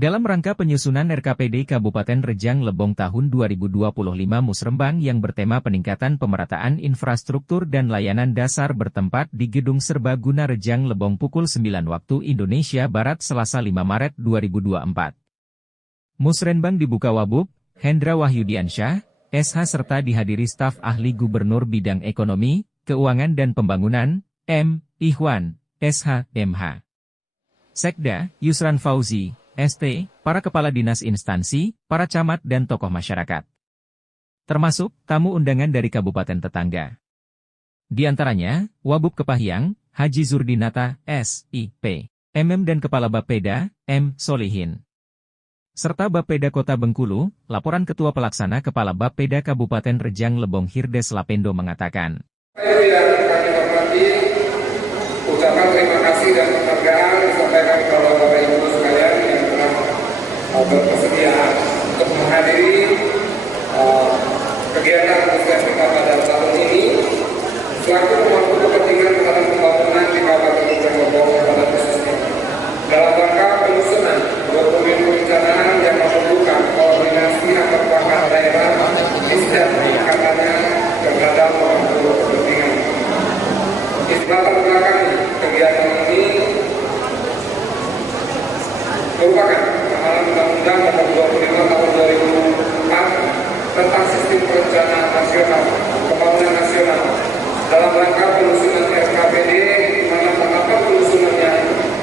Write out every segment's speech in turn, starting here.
Dalam rangka penyusunan RKPD Kabupaten Rejang Lebong tahun 2025 Musrembang yang bertema peningkatan pemerataan infrastruktur dan layanan dasar bertempat di Gedung Serbaguna Rejang Lebong pukul 9 waktu Indonesia Barat Selasa 5 Maret 2024. Musrenbang dibuka Wabub, Hendra Wahyudiansyah, SH serta dihadiri staf ahli Gubernur Bidang Ekonomi, Keuangan dan Pembangunan, M. Ikhwan, SH, MH. Sekda, Yusran Fauzi, ST, para kepala dinas instansi, para camat dan tokoh masyarakat. Termasuk tamu undangan dari kabupaten tetangga. Di antaranya, Wabub Kepahyang, Haji Zurdinata, S.I.P. MM dan Kepala Bapeda, M. Solihin. Serta Bapeda Kota Bengkulu, laporan Ketua Pelaksana Kepala Bapeda Kabupaten Rejang Lebong Hirdes Lapendo mengatakan. Yang kami hormati, ucapan terima kasih dan penghargaan disampaikan kepada Bapak Ibu sekalian yang telah bersedia untuk menghadiri kegiatan musrembang kita pada tahun ini selaku pemangku kepentingan dalam pembangunan di Kabupaten Rejang Lebong pada khususnya dalam rangka penyusunan dokumen perencanaan yang memerlukan koordinasi antar perangkat daerah di setiap tingkatannya terhadap pemangku kepentingan. Di latar belakang kegiatan ini merupakan amalan Undang-Undang Nomor 25 Tahun 2004 tentang Sistem Perencanaan Nasional Pembangunan Nasional dalam rangka penyusunan RKPD, di mana tahapan penyusunannya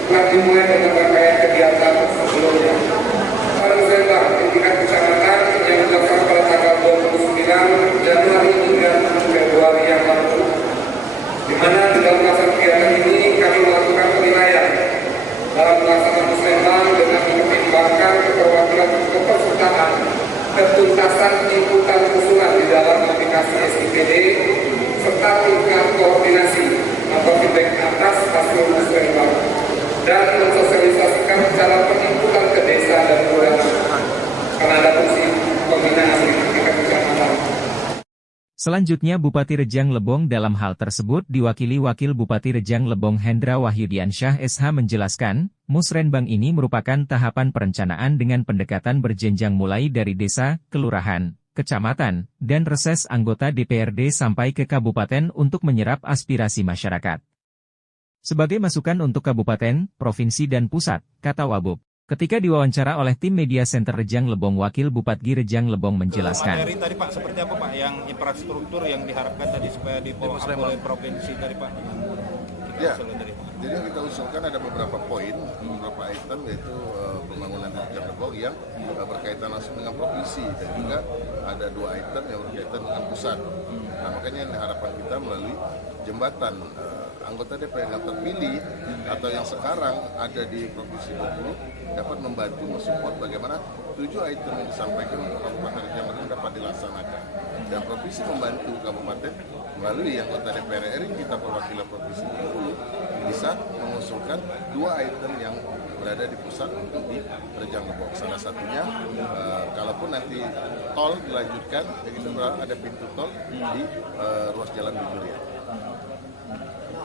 telah dimulai dengan rangkaian kegiatan sebelumnya. Pada musrembang di tingkat kecamatan yang dilakukan pada tanggal 29 Januari hingga 6 Februari yang lalu, di mana di dalam masa kegiatan ini kami melakukan penilaian dalam pelaksanaan musrembang dengan mempertimbangkan keterwakilan kepesertaan ketuntasan inputan usulan di dalam aplikasi SIPD serta tingkat koordinasi atau feedback atas hasil musrembang dan mensosialisasikan cara penginputan ke desa dan kelurahan karena ada fungsi pembinaan di tingkat kecamatan. Selanjutnya Bupati Rejang Lebong dalam hal tersebut diwakili Wakil Bupati Rejang Lebong Hendra Wahyudiansyah SH menjelaskan, musrenbang ini merupakan tahapan perencanaan dengan pendekatan berjenjang mulai dari desa, kelurahan, kecamatan, dan reses anggota DPRD sampai ke kabupaten untuk menyerap aspirasi masyarakat. Sebagai masukan untuk kabupaten, provinsi dan pusat, kata Wabub. Ketika diwawancara oleh tim Media Center Rejang Lebong, Wakil Bupati Rejang Lebong menjelaskan. Materi tadi Pak, seperti apa Pak yang infrastruktur yang diharapkan tadi supaya dibawa oleh provinsi tadi Pak? Ya, jadi yang kita usulkan ada beberapa poin, beberapa item yaitu pembangunan di Rejang Lebong yang berkaitan langsung dengan provinsi dan juga ada 2 item yang berkaitan dengan pusat. Nah makanya harapan kita melalui jembatan anggota DPR yang terpilih atau yang sekarang ada di Provinsi Bengkulu dapat membantu mensupport bagaimana 7 item yang disampaikan untuk Kabupaten Rejang Lebong dapat dilaksanakan. Dan Provinsi membantu Kabupaten melalui anggota DPR RI kita perwakilan Provinsi Bengkulu bisa mengusulkan 2 item yang berada di pusat untuk di Rejang Lebong. Salah satunya, kalaupun nanti tol dilanjutkan, itu ada pintu tol di ruas jalan Bujurian.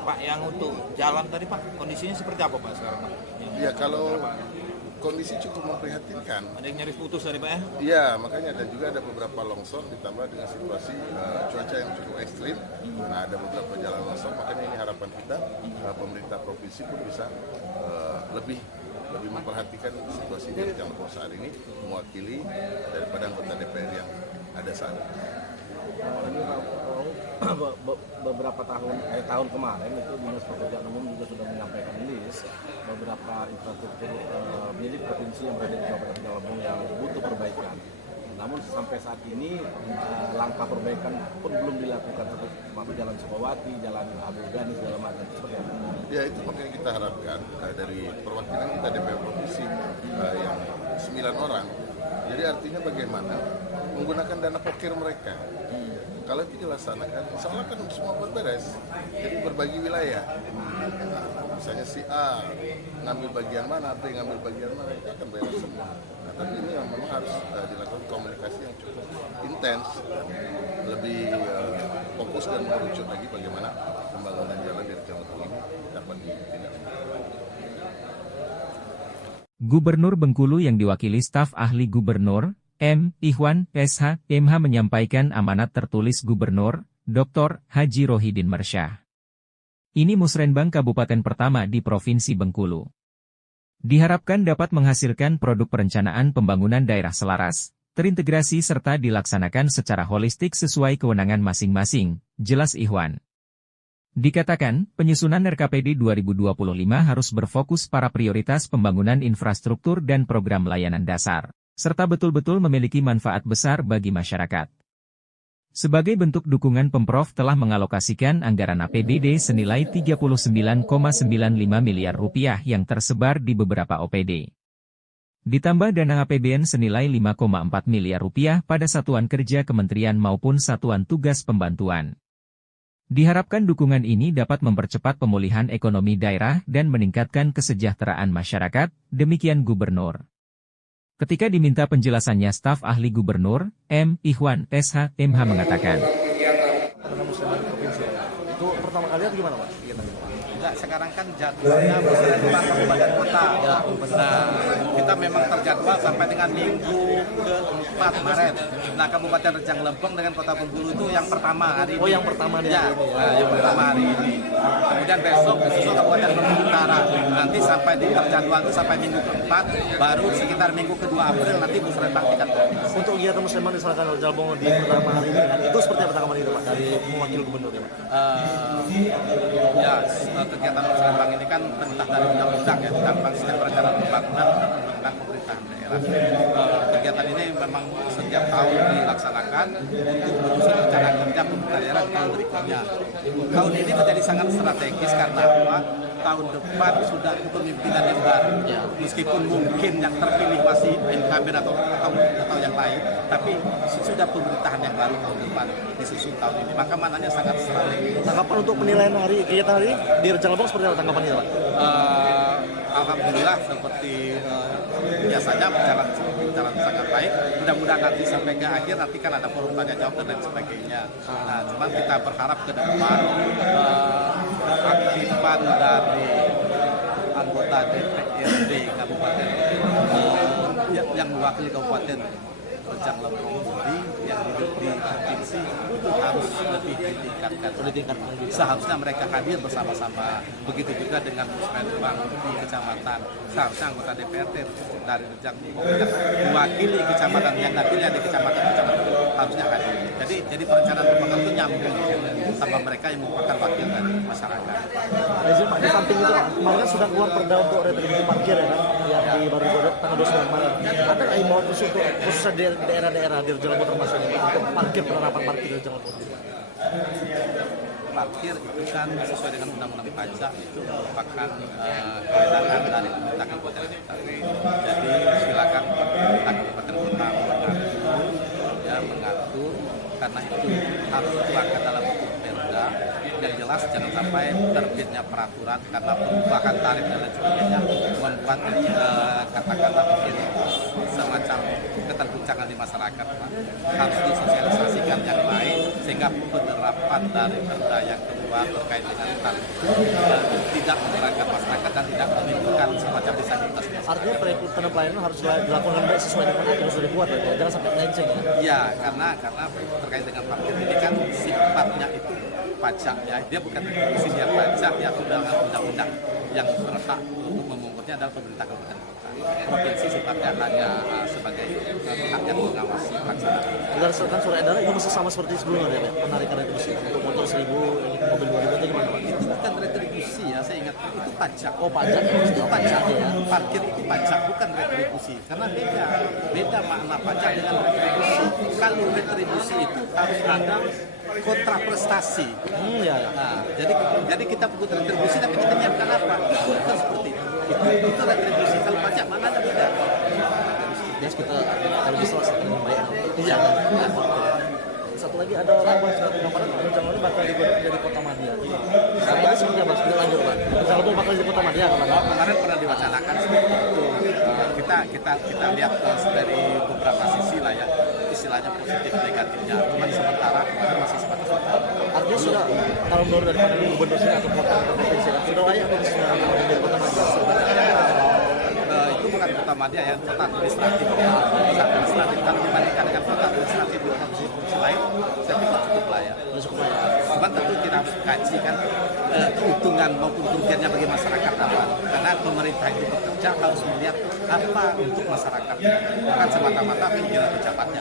Pak, yang untuk jalan tadi Pak, kondisinya seperti apa Pak sekarang Pak? Ya kalau kondisi cukup memprihatinkan. Ada yang nyaris putus tadi Pak ya? Iya, makanya dan juga ada beberapa longsor ditambah dengan situasi cuaca yang cukup ekstrim. Nah ada beberapa jalan longsor, makanya ini harapan kita pemerintah provinsi pun bisa lebih memperhatikan situasi di Rejang Lebong saat ini mewakili daripada anggota DPR yang ada saat ini. Beberapa tahun kemarin itu Dinas Pekerjaan Umum juga sudah menyampaikan list beberapa infrastruktur milik provinsi yang berada di Kabupaten Rejang Lebong yang butuh perbaikan. Namun sampai saat ini langkah perbaikan pun belum dilakukan seperti Jalan Sukawati, Jalan Abu Ghani segala macam. Seperti apa? Ya itu makanya kita harapkan dari perwakilan kita DPR provinsi yang 9 orang. Jadi artinya bagaimana menggunakan dana pokir mereka. Kalau itu dilaksanakan, insya Allah kan semua beres. Jadi berbagi wilayah. Misalnya si A ngambil bagian mana, B ngambil bagian mana, itu akan beres semua. Nah, tapi ini memang harus dilakukan komunikasi yang cukup intens, lebih fokus dan mengerucut lagi bagaimana pembangunan jalan di Rejang Lebong ini dapat ditindak. Gubernur Bengkulu yang diwakili staf ahli Gubernur, M. Ihwan, SH, MH menyampaikan amanat tertulis Gubernur, Dr. Haji Rohidin Mersyah. Ini musrenbang kabupaten pertama di Provinsi Bengkulu. Diharapkan dapat menghasilkan produk perencanaan pembangunan daerah selaras, terintegrasi serta dilaksanakan secara holistik sesuai kewenangan masing-masing, jelas Ihwan. Dikatakan, penyusunan RKPD 2025 harus berfokus pada prioritas pembangunan infrastruktur dan program layanan dasar, serta betul-betul memiliki manfaat besar bagi masyarakat. Sebagai bentuk dukungan Pemprov telah mengalokasikan anggaran APBD senilai Rp39,95 miliar yang tersebar di beberapa OPD. Ditambah dana APBN senilai Rp5,4 miliar pada satuan kerja kementerian maupun satuan tugas pembantuan. Diharapkan dukungan ini dapat mempercepat pemulihan ekonomi daerah dan meningkatkan kesejahteraan masyarakat, demikian Gubernur. Ketika diminta penjelasannya staf ahli Gubernur, M. Ihwan, SH, MH mengatakan. Itu pertama kali atau gimana Pak? Enggak, sekarang kan jadwalnya musrenbang kabupaten kota. Ya, nah, kita memang terjadwal sampai dengan minggu ke-4 Maret. Nah, Kabupaten Rejang Lempeng dengan Kota Bengkulu itu yang pertama hari ini. Oh, yang pertama ya, yang pertama hari ini. Kemudian besok disusul Kabupaten Bengkulu Utara. Nanti sampai di terjadwal itu sampai minggu ke-4, baru sekitar minggu ke-2 April nanti musrenbang tingkat provinsi. Untuk kegiatan musrenbang diserahkan oleh Jalbong di pertama hari ini kan, itu seperti apa tanggapan itu Pak dari mewakili gubernur ya Pak? Kegiatan musrenbang ini kan perintah dari undang-undang ya, tentang sistem perencanaan pembangunan dan undang-undang pemerintahan daerah. Kegiatan ini memang setiap tahun dilaksanakan untuk menyusun rencana kerja pemerintah daerah tahun berikutnya. Tahun ini menjadi sangat strategis karena apa? Tahun depan sudah kepemimpinan yang baru, meskipun mungkin yang terpilih masih incumbent atau yang lain, tapi sudah pemerintahan yang baru tahun depan disusun tahun ini. Maka mananya sangat strategis. Tanggapan untuk penilaian hari kegiatan hari di Rejang Lempeng seperti apa tanggapan itu Pak? Alhamdulillah seperti biasanya berjalan sangat baik. Mudah-mudahan nanti sampai ke akhir nanti kan ada forum tanya jawab dan lain sebagainya. Nah, cuman kita berharap ke depan aktifan dari anggota DPRD Kabupaten yang mewakili Kabupaten Rejang Lempeng yang hidup di provinsi itu harus lebih ditingkatkan. Seharusnya mereka hadir bersama-sama. Begitu juga dengan musrenbang di kecamatan. Seharusnya anggota DPRD dari Rejang yang mewakili kecamatan yang dapilnya di kecamatan harusnya hadir. Jadi perencanaan pembangunan itu nyambung sama mereka yang merupakan wakil dari masyarakat. Izin Pak, di samping itu Pak, kemarin kan sudah keluar perda untuk retribusi parkir ya kan, yang di baru tanggal 29 Maret. Ada nggak imbauan khusus untuk khususnya di daerah-daerah di Rejang Lempeng termasuk untuk parkir, penerapan parkir di Rejang Lempeng? Parkir itu kan sesuai dengan undang-undang pajak itu merupakan kewenangan dari pemerintah kabupaten kota. Jadi silakan pemerintah kabupaten kota mengatur karena itu harus dituangkan dalam bentuk perda. Yang jelas jangan sampai terbitnya peraturan karena perubahan tarif dan lain sebagainya membuat katakanlah mungkin semacam keterguncangan di masyarakat, Pak. Harus disosialisasikan yang baik sehingga penerapan dari perda yang keluar terkait dengan tarif tidak menerangkan masyarakat dan tidak menimbulkan semacam disabilitas. Artinya pelayanan harus dilakukan baik sesuai dengan aturan yang sudah dibuat, ya? Jangan sampai melenceng ya? Ya, karena terkait dengan parkir ini kan sifatnya itu pajak ya, dia bukan retribusi, dia pajak ya, undang-undang yang berhak untuk memungkutnya adalah pemerintah kabupaten kota. Provinsi sifatnya hanya sebagai pihak yang mengawasi pelaksanaan. Berdasarkan surat edaran itu masih sama seperti sebelumnya ya, penarikan retribusi untuk motor 1.000, mobil 2.000 atau gimana Pak? Itu bukan retribusi ya, saya ingat itu pajak. Oh pajak ya, itu pajak ya. Parkir itu pajak bukan retribusi karena beda makna pajak dengan retribusi. Kalau retribusi itu harus ada kontra prestasi. Ya. Nah, jadi kita butuh retribusi tapi kita nyiapkan apa? Itu bukan seperti itu. Itu retribusi. Kalau pajak mana ada beda. Jadi kita kalau bisa laksanakan yang baik. Iya. Satu lagi ada orang surat undang-undang Rejang Lempeng bakal digodok menjadi kota madya. Nah, ini seperti apa? Sudah lanjut Pak. Rejang Lempeng bakal jadi kota madya kemarin. Kemarin pernah diwacanakan seperti itu. Kita lihat dari beberapa sisi lah ya, istilahnya positif negatifnya. Cuma sementara kemarin masih sebatas kota. Artinya sudah kalau menurut dari pandangan gubernur sini atau kota provinsi sudah layak untuk menjadi kota madya. Itu kan Kota Madia yang kota administratif ya. Kota administratif kalau dibandingkan dengan kota administratif di provinsi lain, saya pikir cukup lah ya. Cuman tentu kita harus kaji kan keuntungan maupun kerugiannya bagi masyarakat apa. Karena pemerintah itu bekerja harus melihat apa untuk masyarakat, bukan semata-mata pimpinan pejabatnya.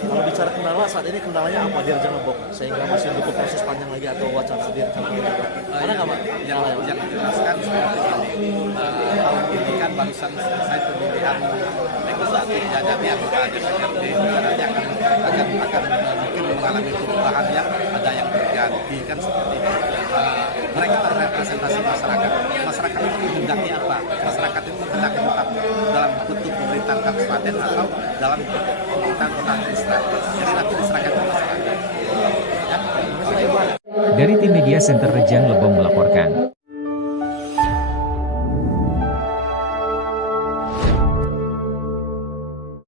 Kalau bicara kendala saat ini, kendalanya apa di Rejang Lebong sehingga masih butuh proses panjang lagi atau wacana di Rejang Lebong? Ada nggak Pak? Yang dijelaskan seperti ini, tahun ini kan barusan selesai pemilihan legislatif, ya, jadi anggota DPRD nanti akan mungkin mengalami perubahan yang ada yang berganti kan seperti itu. Mereka representasi masyarakat. Masyarakat itu menghendaki apa? Masyarakat itu menghendaki tetap dalam bentuk pemerintahan kabupaten atau dalam bentuk pemerintahan kota administratif. Jadi nanti diserahkan ke masyarakat. Ya. Dari tim Media Center Rejang Lebong melaporkan.